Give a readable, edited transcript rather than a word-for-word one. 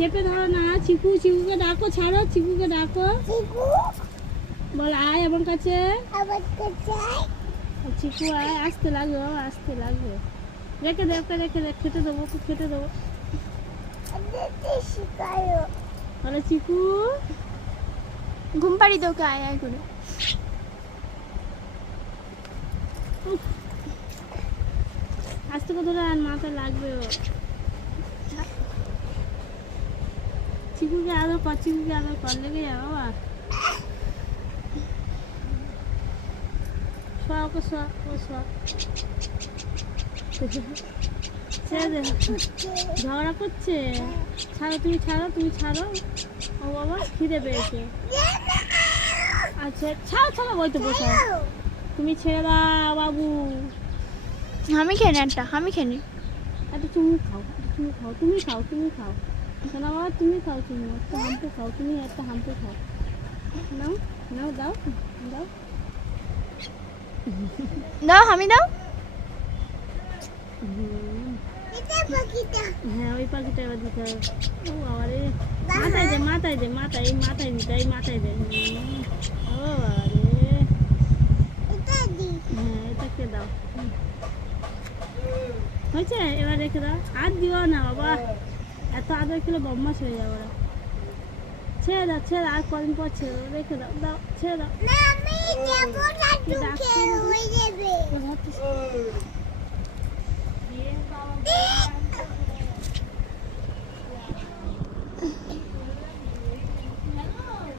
চেপে ধরো না। চিকু, চিকুকে ডাকো, ছাড়ো, চিকুকে ডাকো। বল আয় আমার কাছে। চিকু আয়, আসতে লাগো, আসতে লাগো। রেখে দে, ওকে রেখে দে, খেতে দেবো, ওকে খেতে দেবো। বলে চিকু, ঘুম পাড়ি তোকে আয় আয় করে। আস্তে করে ধরে আর মাথা লাগবে ও। চিকুকে আদর কর, চিকুকে আদর কর, লেগে যাও বাবা। শোয়া ওকে, শোয়া ও, শোয়া। ছেড়ে দে, ঝগড়া করছে। ছাড়ো, তুমি ছাড়ো, তুমি ছাড়ো। ও বাবা খিদে পেয়েছে। আচ্ছা ছাড়ো, ছাড়ো, ওই তো বসে। তুমি ছেড়ে দাও বাবু। আমি খেয়ে নি একটা, আমি খেয়ে নি। একটা তুমি খাও, তুমি খাও, তুমি খাও, তুমি খাও। শোনা বাবা, তুমি খাও, তুমি একটা হাম্পু খাও, তুমি একটা হাম্পু খাও। নাও, নাও, দাও, দাও। দাও, আমি দাও। হ্যাঁ ওই পাখিটা এবার দিতে হবে। ও বাবা রে, মাথায় দে, মাথায় দে, মাথায়, এই মাথায় দিতে, এই মাথায় দে। ও বাবা রে, হ্যাঁ এটাকে দাও। হয়েছে, এবার রেখে দাও। আর দিও না বাবা, এত আদর খেলে বদমাশ হয়ে যাবে ওরা। ছেড়ে দাও, ছেড়ে দাও, আর কদিন পর ছেড়ে দাও, রেখে দাও, দাও, ছেড়ে দাও। কি ডাকছিস?